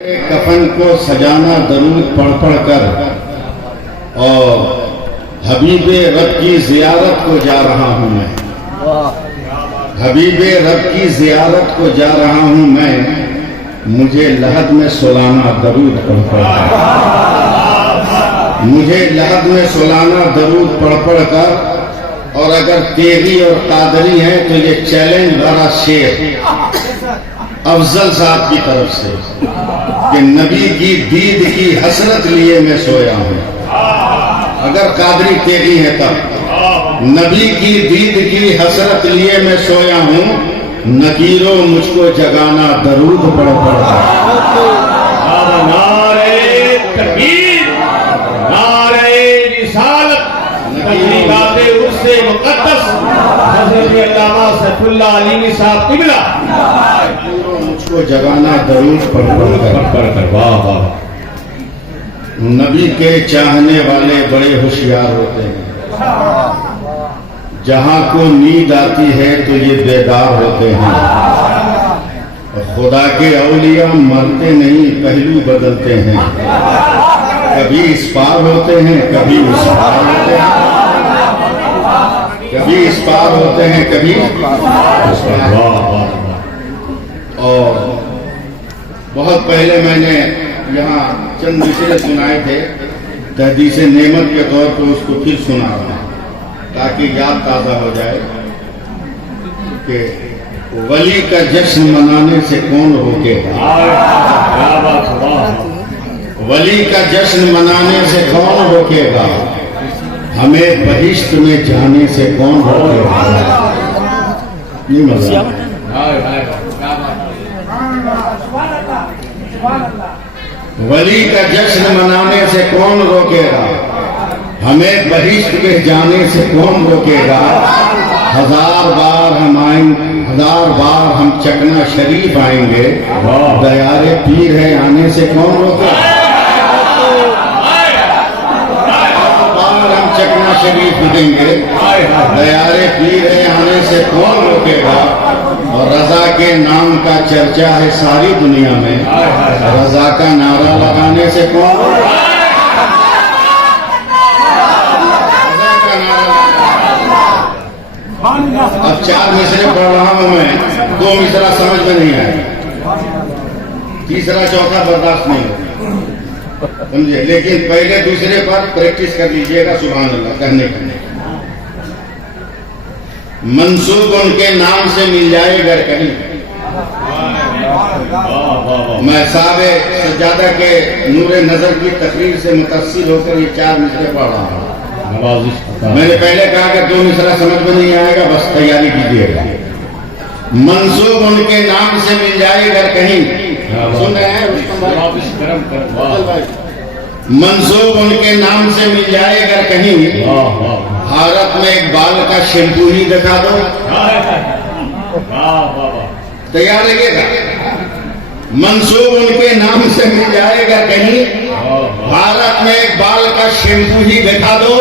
कफन को सजाना दरूद पढ़ पढ़ कर और हबीबे रब की जियारत को जा रहा हूँ मैं। हबीबे रब की जियारत को जा रहा हूँ मैं। मुझे लहद में सुलाना दरूद पढ़ पढ़ कर, मुझे लहद में सुलाना दरूद पढ़ पढ़ कर। और अगर तेगी और कादरी है तो ये चैलेंज भरा शेर अफजल साहब की तरफ से कि नबी की दीद की हसरत लिए मैं सोया हूँ। अगर कादरी तेगी है तब नबी की दीद की हसरत लिए मैं सोया हूँ। नकीरो मुझको जगाना दरूद पढ़ पढ़ नारे तकबीर, नारे रिसालत, तकरीबाते उससे मुक़द्दस हज़रत अल्लामा सैफुल्लाह अलीमी साहब क़िबला। मुझको जगाना दरूद पढ़ कर। वाह वाह। नबी के चाहने वाले बड़े होशियार होते हैं। जहां को नींद आती है तो ये बेदार होते हैं। और खुदा के औलिया मरते नहीं, पहलू बदलते हैं। कभी इस पार होते हैं, कभी उस पार होते हैं, कभी इस पार होते हैं, कभी उस पार। और बहुत पहले मैंने यहाँ चंद मिसरे सुनाए थे, तहदीस नेमत के तौर पर उसको फिर सुना रहा ताकि याद ताज़ा हो जाए कि वली का जश्न मनाने से कौन रोकेगा। वली का जश्न मनाने से कौन रोकेगा, हमें बहिश्त में जाने से कौन रोकेगा। ये मजा वली का जश्न मनाने से कौन रोकेगा, हमें बहिश्त में जाने से कौन रोकेगा। हजार बार हम चकना शरीफ आएंगे, दयारे पीर है आने से कौन रोकेगा। हम चकना शरीफ आएंगे, दयारे पीर है आने से कौन रोकेगा। और रजा के नाम का चर्चा है सारी दुनिया में, रजा का नारा लगाने से कौन रोकेगा। अब 4 मिसरे पढ़ रहा हूं मैं, 2 मिसरा समझ में नहीं आया, तीसरा चौथा बर्दाश्त नहीं होगा, समझे। लेकिन पहले दूसरे पर प्रैक्टिस कर लीजिएगा सुभान अल्लाह कहने के। मंसूब उनके नाम से मिल जाए अगर कहीं। मैं साहब सज्जादा के नूरे नजर की तकरीर से मुतस्सिर होकर ये 4 मिसरे पढ़ रहा हूं। मैंने पहले कहा कि 2 मिसरा समझ में नहीं आएगा, बस तैयारी कीजिएगा। मंसूब उनके नाम से मिल जाए अगर कहीं, सुन रहे हैं। मंसूब उनके नाम से मिल जाए अगर कहीं, भारत में एक बाल का शैम्पू ही दिखा दो। तैयार रहिएगा। मंसूब उनके नाम से मिल जाएगा कहीं, भारत में एक बाल का शैम्पू ही दिखा दो।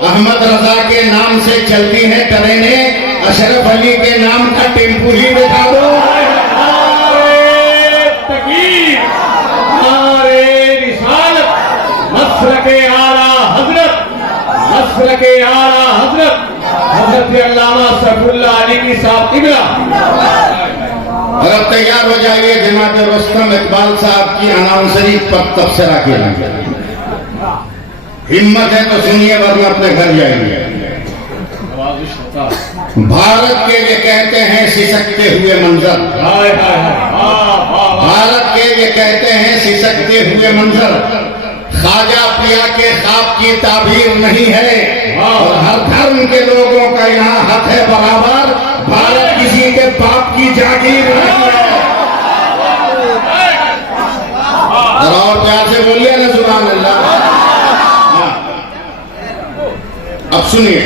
अहमद रजा के नाम से चलती है ट्रेनें, अशरफ अली के नाम का टेम्पू ही दिखा दो। तकबीर, नारे रिसालत, मसलके आला हजरत, मसलके आला हजरत हज़रत अल्लामा सैफुल्लाह अलीमी साहब क़िबला। और अब तैयार हो जाइए, जनाब रुस्तम इकबाल साहब की अनाउंसरी पर तबसरा किया। हिम्मत है तो सुनिए, वरना अपने घर जाएंगे। भारत के ये कहते हैं सिसकते हुए मंजर, भारत के ये कहते हैं सिसकते हुए मंजर, ख्वाजा पिया के ख्वाब की ताबीर नहीं है। और हर धर्म के लोगों का यहाँ हक है बराबर, भारत किसी के बाप की जागीर नहीं है। और प्यार से बोलिए ना सुभान अल्लाह। अब सुनिए,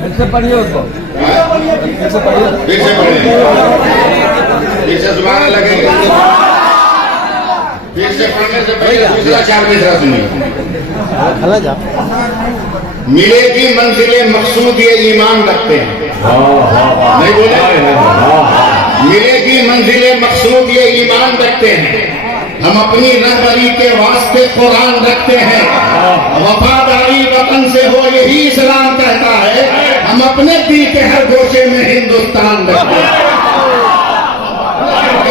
फिर से पढ़िए उसको, फिर से पढ़िए, फिर से सुभान अल्लाह कहिए। फिर से पढ़ने से पहले दूसरा 4 मिसरा सुनिए। मिलेगी मंजिले मकसूद ये ईमान रखते हैं, नहीं बोले। मिलेगी मंजिले मकसूद ये ईमान रखते हैं। हम अपनी रहबरी के वास्ते कुरान रखते हैं। वफादारी वतन से हो यही इस्लाम कहता है। हम अपने दिल के हर गोशे में हिंदुस्तान रखते हैं,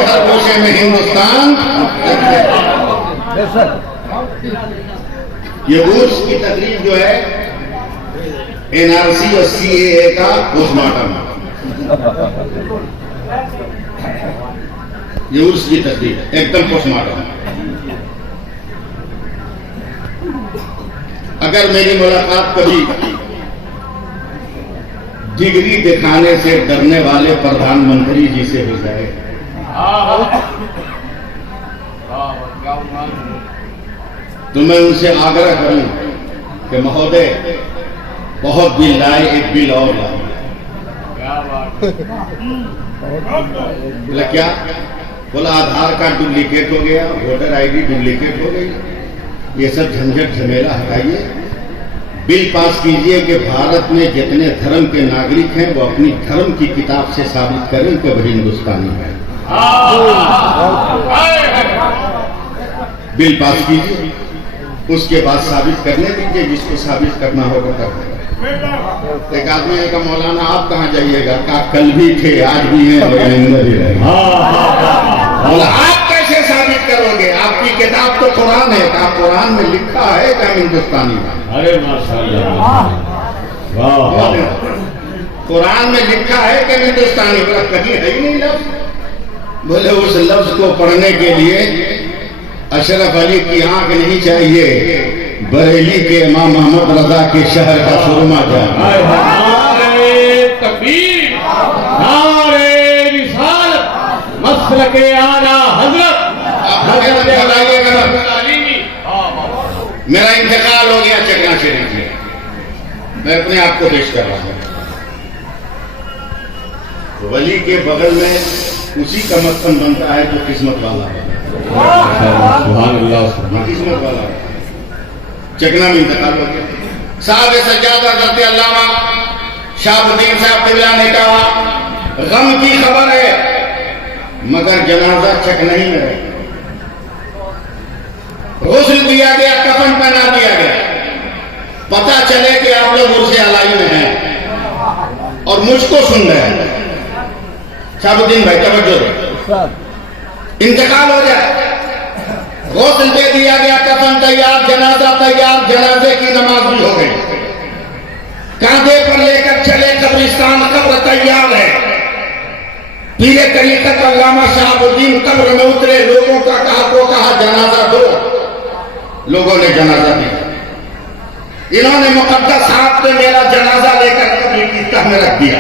हर गोशे में हिंदुस्तान रखते हैं। Yes sir. ये उर्स की तकरीब जो है एनआरसी और सीएए का पोस्टमार्टम है। ये उर्स की तकरीब है, एकदम पोस्टमार्टम। अगर मेरी मुलाकात कभी डिग्री दिखाने से डरने वाले प्रधानमंत्री जी से हो जाए तो मैं उनसे आग्रह करूं कि महोदय बहुत बिल लाए, एक बिल और लाए। बोला क्या? बोला आधार कार्ड डुप्लीकेट हो गया, वोटर आईडी डुप्लीकेट हो गई, ये सब झंझट झमेला हटाइए, बिल पास कीजिए कि भारत में जितने धर्म के नागरिक हैं वो अपनी धर्म की किताब से साबित करें कि वही हिंदुस्तानी है। बिल पास कीजिए, उसके बाद साबित करने दीजिए, जिसको साबित करना होगा कर देगा। एक आदमी ने कहा मौलाना आप कहाँ जाइएगा? कहा कल भी थे, आज भी हैं और आइंदा भी रहेंगे। बोला आप कैसे साबित करोगे? आपकी किताब तो कुरान है। कहा कुरान में लिखा है कि हम हिंदुस्तानी हैं। अरे माशाअल्लाह, वाह। कुरान में लिखा है कि हिंदुस्तानी। बोला कहीं है ही नहीं लफ्ज। बोले उस लफ्ज को पढ़ने के लिए अशरफ अली की आंख नहीं चाहिए, बरेली के इमाम मोहम्मद रजा के शहर का सुरमा जाए। नारे तकबीर, नारे रिसालत, मसलके आला हजरत मेरा इंतकाल हो गया चकना शरीफ में, मैं अपने आप को पेश कर रहा हूं। वली के बगल में उसी का मक्खन बनता है जो किस्मत वाला है। सुभान अल्लाह, किस्मत वाला है। चकना में इंतकाल हो गया। साहब सज्जादा हज़रत अल्लामा शाहबुद्दीन साहब क़िबला ने कहा गम की खबर है मगर जनाजा चकना ही में है। गुस्ल दिया गया, कफन पहना दिया गया, पता चले कि आप लोग उर्से अलाई में हैं और मुझको सुन रहे हैं। शाहबुद्दीन भाई तवज्जो दो, इंतकाल हो जाए, गुस्ल दे दिया गया, कफन तैयार, जनाजा तैयार, जनाजे की नमाज भी हो गई, कांधे पर लेकर चले कब्रिस्तान, कब्र तैयार है। पीरे तरीक़त अल्लामा शाहबुद्दीन कब्र में उतरे, लोगों का कहा जनाजा दो। लोगों ने जनाजा दिया। इन्होंने मुक़द्दस हाथ में मेरा जनाजा लेकर कब्र की तह में रख दिया।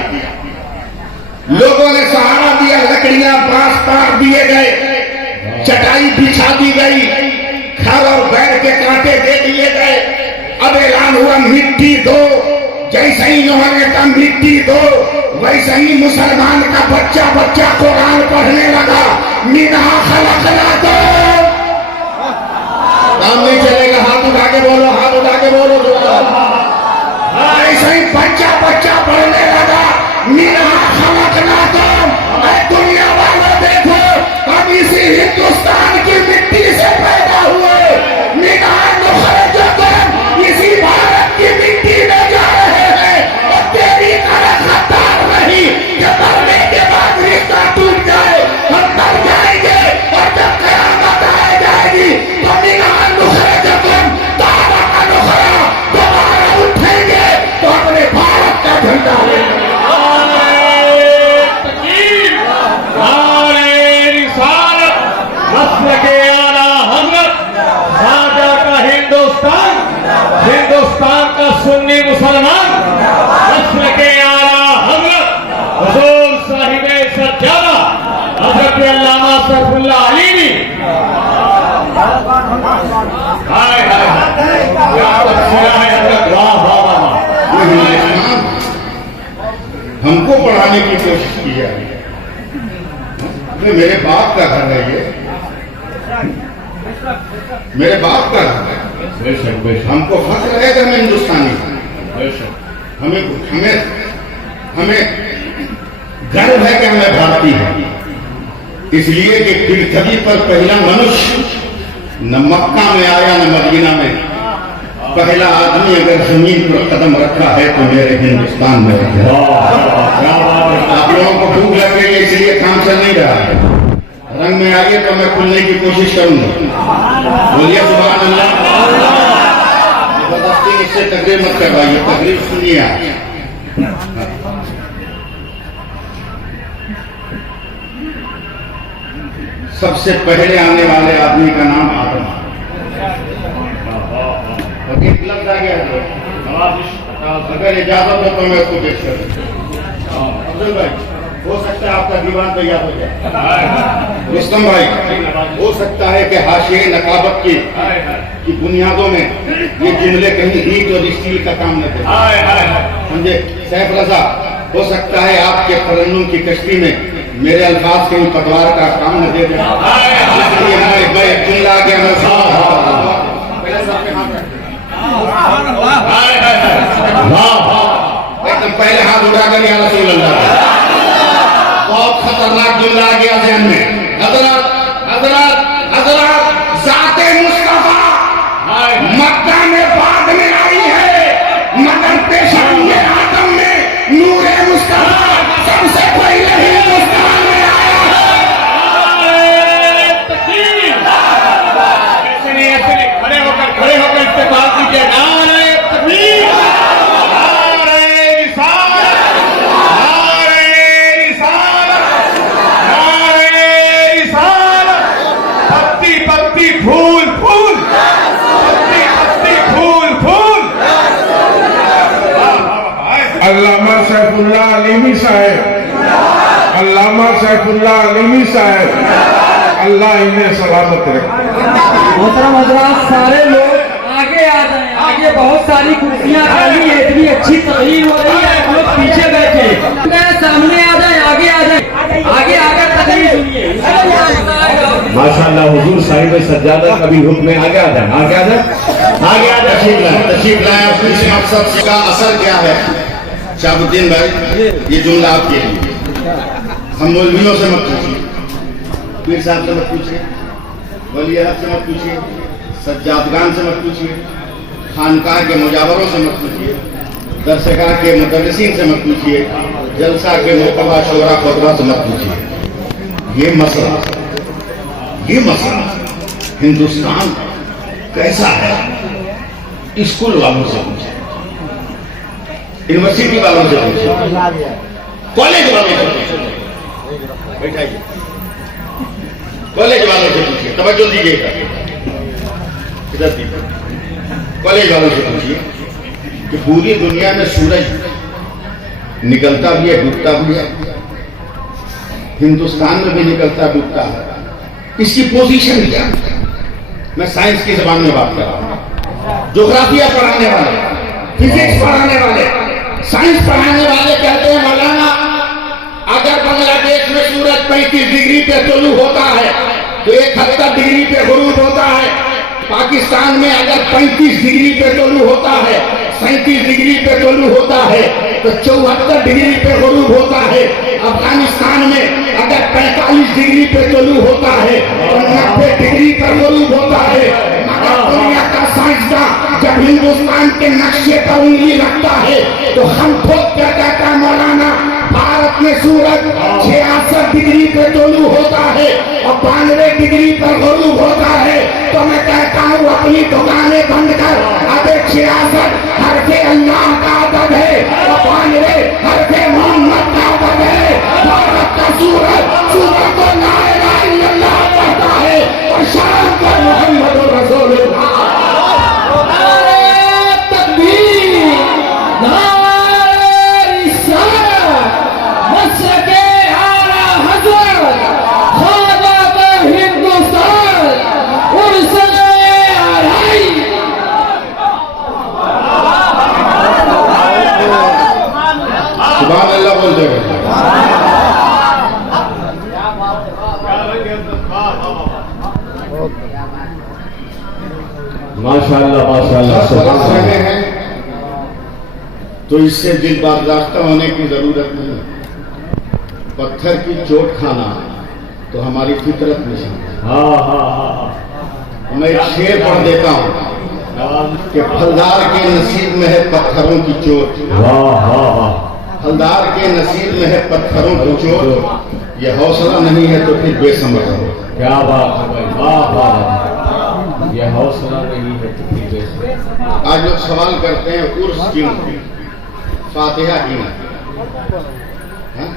लोगों ने सहारा दिया, लकड़ियां बांस पार दिए गए, चटाई बिछा दी गई, खर और बैर के कांटे दे दिए गए। अब ऐलान हुआ मिट्टी दो। जैसे ही इन्होंने कहा मिट्टी दो, वैसे ही मुसलमान का बच्चा कुरान पढ़ने लगा। मिन्हा खलक़नाकुम, काम नहीं चलेगा, हाथ उठा के बोलो, हाथ उठा के बोलो। ऐसे ही बच्चा पढ़ने लगा। मिन्हा खलक़नाकुम, दुनिया वालों देखो, हम इसी हिंदुस्तान की मिट्टी से पैदा हुए। मिन्हा नुख़रिजुकुम, इसी भारत की मिट्टी में जा रहे हैं। और तेरी तरह खतार नहीं कि मरने के बाद रिश्ता टूट जाए, हम मर जाएंगे और जब क़यामत आ जाएगी तो मिन्हा नुख़रिजुकुम तारतन उख़रा, दोबारा उठेंगे तो अपने भारत का झंडा लेंगे। हिंदुस्तान का सुन्नी मुसलमान, मसलके आला हज़रत हुज़ूर साहिबे सज्जादा हज़रत अल्लामा सरफुल्लाह अलीवी। हाय हाय क्या तस्वीर है हज़रत, वाह वाह वाह। हमको पढ़ाने की कोशिश की है। मेरे बाप का घर है, ये मेरे बाप का घर है। हमको फख्र है कि हम हिंदुस्तानी हैं। हमें गर्व है कि हमें भारतीय हैं, इसलिए कि पृथ्वी पर पहला मनुष्य न मक्का में आया न मदीना में। पहला आदमी अगर जमीन पर कदम रखा है तो मेरे हिंदुस्तान में रखा है। आप लोगों को भूख लग गई है इसलिए काम चल नहीं रहा है। रंग में आगे तो मैं खुलने की कोशिश करूंगा। बोलिए सुभान अल्लाह। जबरदस्ती इससे तकरीर मत करवाइए, तकरीर सुनिए आप। सबसे पहले आने वाले आदमी का नाम आदम। लग आ गया तो अगर इजाजत हो तो मैं उसको पेश करूँ। अब्दुल भाई, हो सकता है आपका दीवान तैयार हो जाए। रुस्तम भाई, हो सकता है कि हाशिए नकाबत की बुनियादों में ये जुमले कहीं ईंट और स्टील का काम न दे। समझे? सैफ रजा, हो सकता है आपके तरन्नुम की कश्ती में मेरे अल्फाज कहीं पतवार का काम न दे जाए। जुमला आ गया एकदम पहले हाथ उठाकर या रसूल अल्लाह। बहुत खतरनाक जुमला आ गया ध्यान में। हजरत हजरत हजरत जाते मुस्तफा मक्का में बाद में आई है, मगर पेशाब आदम में नूरे मुस्तफा सबसे पहले हिंदुस्तान में आया है। खड़े होकर इस्तेमाल कीजिए। नारे तकबीर, नारे रिसालत, नारे रिसालत, नारे रिसालत। पत्ती पत्ती फूल फूल, पत्ती पत्ती फूल फूल। अल्लामा सैफुल्लाह अलीमी साहब, अल्लामा सैफुल्लाह अलीमी साहब, अल्लाह इन्हें सलामत रखे। मोहतरम हजरात, सारे लोग आगे आ जाएं। आगे बहुत सारी कुर्सियां खाली है, इतनी अच्छी तकरीर हो रही है, आप लोग पीछे बैठे सामने आ जाएं, आगे आ जाएं, आगे आकर तकरीर सुनिए। माशाअल्लाह, हुजूर साहिब सज्जादा कभी हुक्म में आगे आ जाए, आगे आ जाए, आगे आ जाए। तशरीफ लाए। अपने इस मकसद का असर क्या है? शाहबुद्दीन भाई, ये जुमला आपके लिए। हम मौलवियों से मत पूछिए, पीर साहब से मत पूछिए, वली अहद से मत पूछिए, सज्जादगान से मत पूछिए, खानकाह के मुजावरों से मत पूछिए, दरसगाह के मुदर्रिसीन से मत पूछिए, जलसा के मुकबा शोरा खुतबा से मत पूछिए। ये मसला हिंदुस्तान कैसा है, स्कूल वालों से पूछिए, यूनिवर्सिटी वालों से पूछिए, कॉलेज वालों से पूछिए। बैठाइए, कॉलेज वालों से पूछिए, तवज्जो दीजिएगा, इधर दीजिए। कॉलेज वालों से पूछिए कि पूरी दुनिया में सूरज निकलता भी है, डूबता भी है, हिंदुस्तान में भी निकलता डूबता है, इसकी पोजीशन क्या है? मैं साइंस की जबान में बात कर रहा हूं। ज्योग्राफिया पढ़ाने वाले, फिजिक्स पढ़ाने वाले, साइंस पढ़ाने वाले कहते हैं मौलाना, अगर बांग्लादेश में सूरज 35 डिग्री पे तुलू होता है तो 71 डिग्री पे गुरूब होता है। पाकिस्तान में अगर 35 डिग्री पे तुलू होता है, 37 डिग्री पे तुलू होता है तो 74 डिग्री पे गुरूब होता है। अफगानिस्तान में अगर 45 डिग्री पे तुलू होता है तो 90 डिग्री पर गुरूब होता है। मगर दुनिया का साइंसदान जब हिंदुस्तान के नक्शे पर उंगली रखता है तो हम खुद क्या कहता है मौलाना, भारत में सूरज 66 डिग्री पे तुलू होता है और 92 डिग्री पर गुरूब होता है। तो मैं कहता हूँ अपनी दुकानें बंद कर, अब 66 हरफे अल्लाह का अदद है और 92 हरफे मोहम्मद का अदद है। भारत का सूरज को ला इलाहा इल्लल्लाह कहता है और शाम को मोहम्मद रसूलुल्लाह। सुभान अल्लाह बोलते हैं। माशाअल्लाह माशाअल्लाह, सुभान अल्लाह। हैं तो इससे दिल बर्दाश्त होने की जरूरत नहीं। पत्थर की चोट खाना तो हमारी फितरत में शामिल है। हाँ हाँ हाँ, मैं एक शेर पढ़ देता हूँ कि फलदार के नसीब में है पत्थरों की चोट। वाह वाह वाह, फलदार के नसीब में है पत्थरों की चोट, ये हौसला नहीं है तो फिर बेसमझ हो। क्या बात है भाई, वाह वाह, ये हौसला नहीं है तो फिर बेसमझ। आज लोग सवाल करते हैं उर्स क्यों, फातिहा क्यों, हाँ?